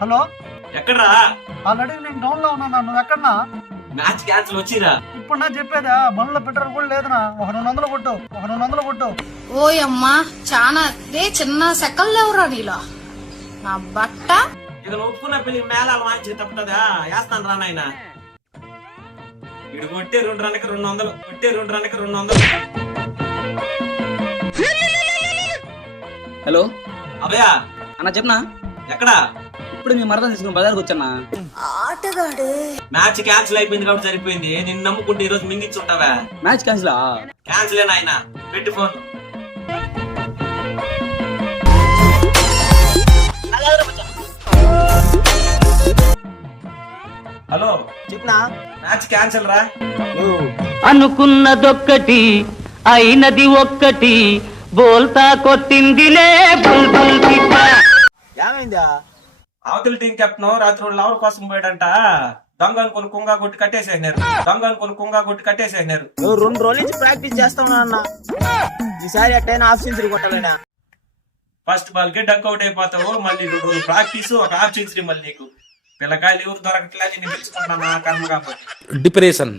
Hello, ఎక్కడ్రా? Already నేను down లో ఉన్నా. నువ్వు ఎక్కడన్నా? మ్యాచ్ క్యాన్సిల్ వచ్చిరా. ఇప్పుడు నా చెప్పేదా, బండ్లో పెట్రోల్ కూడా లేదునా. ఒక 200 కొట్టు, ఒక 200 కొట్టు. ఓయమ్మా చానా చిన్న సెకల్ లేవురా నీలో. నా బట్ట ఇక ఒప్పుకున్న పెళ్లికి మేళాలు వాయించి తప్పుతుందా? వేస్తాను రా నాయన. ఇడు కొట్టే 2 రన్నుకి 200, కొట్టే 2 రన్నుకి 200. హలో అభయా అన్న చెప్పనా? ఎక్కడా? ఇప్పుడు మీ మరదలు తీసుకుని బజార్కి వచ్చానా. మ్యాచ్ క్యాన్సిల్ అయిపోయింది కాబట్టి సరిపోయింది. నిన్ను నమ్ముకుంటే ఈ రోజు మింగించుంటావా? మ్యాచ్ క్యాన్సిలా? క్యాన్సిల్ ఏనా ఆయన? పెట్టి ఫోన్. హలో చెప్పనా? మ్యాచ్ క్యాన్సిల్ రా. అనుకున్నదొక్కటి అయినది ఒక్కటి బోల్తా కొట్టిందిలే బుల్బుల్ పిట్ట. ఏమైందా? అవతల టీం కెప్టెన్ రాత్రి లవర్ కోసం పోయాడంట. దొంగ అనుకుని కుంగా కొట్టి కట్టేసేసినారు. 2 రోజుల నుంచి ప్రాక్టీస్ చేస్తా ఉన్నా అన్న. ఈసారి ఎట్టైనా హాఫ్ సెంచరీ కొట్టాలనా. ఫస్ట్ బాల్ కి డక్ అవుట్ అయిపోతావు. మళ్ళీ 2 రోజులు ప్రాక్టీస్, ఒక హాఫ్ సెంచరీ. మళ్ళీ నీకు పిల్లకాయలు ఎవరు దొరకట్లేదు. నేను తెలుసుకుంటున్నా, కర్మ కాకపోతే. డిప్రెషన్